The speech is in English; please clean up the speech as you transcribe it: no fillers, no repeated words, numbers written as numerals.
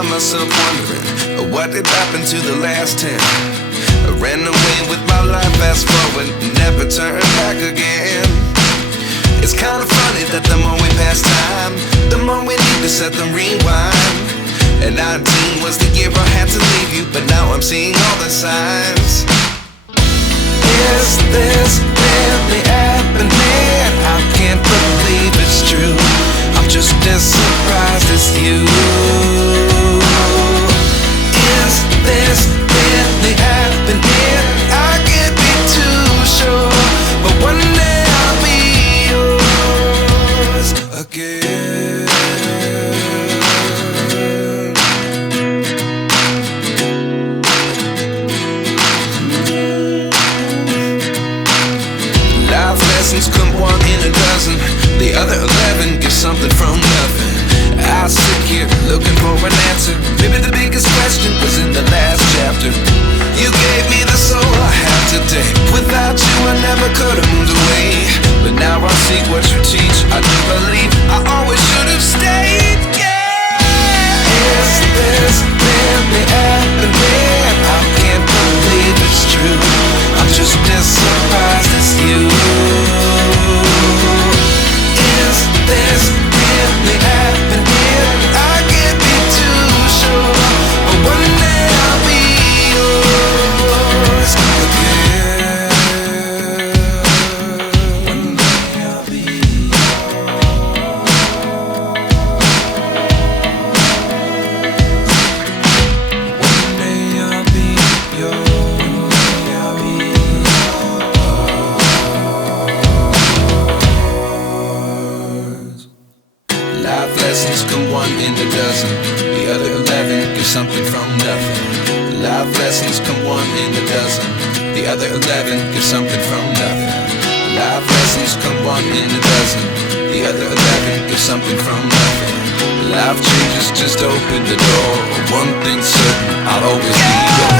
find myself wondering what did happen to the last 10. I ran away with my life, fast forward, never turn back again. It's kind of funny that the more we pass time, the more we need to set them rewind. And 19 was the year I had to leave you, but now I'm seeing all the signs. Is this really happening? I can't believe it's true. I'm just as surprised as you. Is this really happening? I can't be too sure, but one day I'll be yours again. Life lessons come one in a dozen. The other 11 give something from nothing. I sit here looking for an answer. Maybe the biggest question was in the last chapter. You gave me the soul I have today. Without you I never could have moved away. But now I see what you teach. I do believe I always should have stayed. Yeah. Is this really happening? I can't believe it's true. I'm just as surprised as you. Is this really happening? I can't be too sure, but one day I'll be yours again. One day I'll be yours. One day I'll be yours. Life lessons come one in a dozen. The other 11 give something from nothing. Life lessons come one in a dozen. The other 11 give something from nothing. Life lessons come one in a dozen. The other 11 give something from nothing. Life changes just open the door. One thing's certain, I'll always be yours.